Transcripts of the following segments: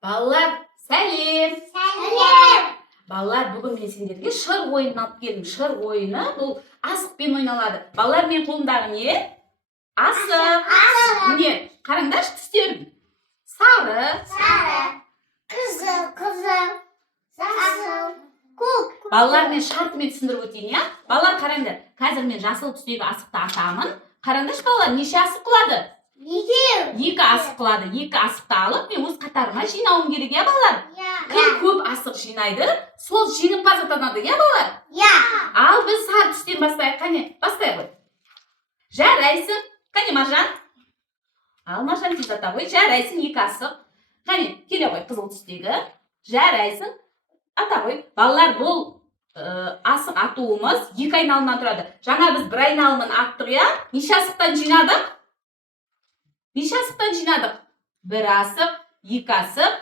Балалар, сәлем! Сәлем! Балалар, бүгін мен сендерге шыр ойынын алып келдім. Шыр ойыны бұл асықпен ойналады. Балалар, мен қолымдағы не? Асық. Міне, қараңдаршы түстерім. Сары. Сары. Қызыл. Жасыл. Көк. Балалар, мен шартымен түсіндіріп өтейін, я? Балалар, қараңдар. Қазір мен жасыл түстегі асықты атамын. Қараңдаршы, балалар, неше асық қылады? Екі асық қылады. Екі асықты алып, мен өз қатарыма жинауым керек, я, балалар? Кім көп асық жинайды, сол жеңімпаз атанады, я, балалар? Ал біз сары түстен бастайық, қане, бастай ғой. Жарайсың. Қане, Маржан? Ал, Маржан тез ата ғой. Жарайсың, екі асық. Қане, келе ғой, қызыл түстегі. Жарайсың. Ата ғой. Балалар, бұл асық атуымыз екі айналымнан тұрады. Жаңа біз бір айналымын аттық, я? Неше асықтан жинадық? Неше асықтан жинадық? Бір асық, екі асық.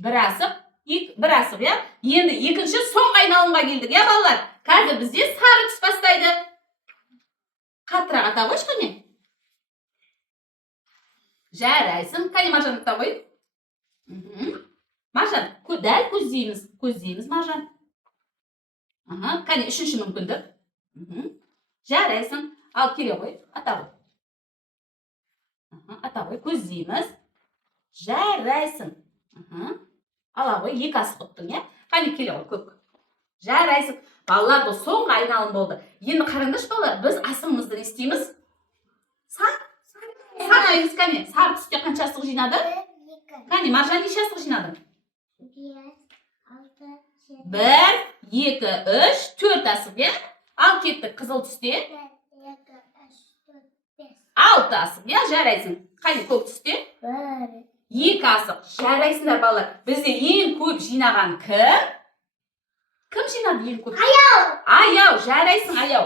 Бір асық, я? Енді екінші соңғы айналымға келдік, я, балалар? Қазір бізде сары түс бастайды. Қаттырақ ата қойшы, қане. Жарайсың. Қане, Маржан ата қой. Маржан, дәл көздейміз, Маржан. Қане, үшінші мүмкіндік. Жарайсың. Ал, келе ғой, ата ғой. Ата ғой, көздейміз. Жарайсың. Ала ғой, екі асық ұттың, я? Қане, келе ғой, көк. Жарайсың. Балалар, бұл соңғы айналым болды. Енді қараңдаршы, балалар, біз асығымызды не істейміз? Санаймыз, қане, сары түсте қанша асық жинады? Қане, Маржан неше асық жинады? 1, 2, 3, 4 асық, я? Ал кеттік, қызыл түсте. 6 асық, я? Жарайсың. Қане, көк түсте? 2 асық. Жарайсыңдар, балалар. Бізде ең көп жинаған кім? Кім жинады ең көп? Аяу, жарайсың, аяу.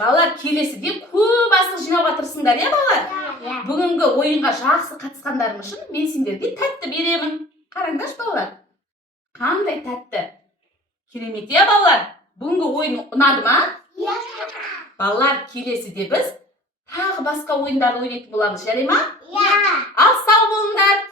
Балалар, келесіде көп асық жинауға тырысыңдар, я, балалар? Бүгінгі ойынға жақсы қатысқандарым үшін мен сендерге тәтті беремін. Қараңдаршы, балалар. Қандай тәтті? Керемет, я, балалар? Бүгінгі ойын ұнады ма? Балалар, келесіде біз тағы басқа ойындарды ойнайтын боламыз, жарай ма? Ал, сау болыңдар.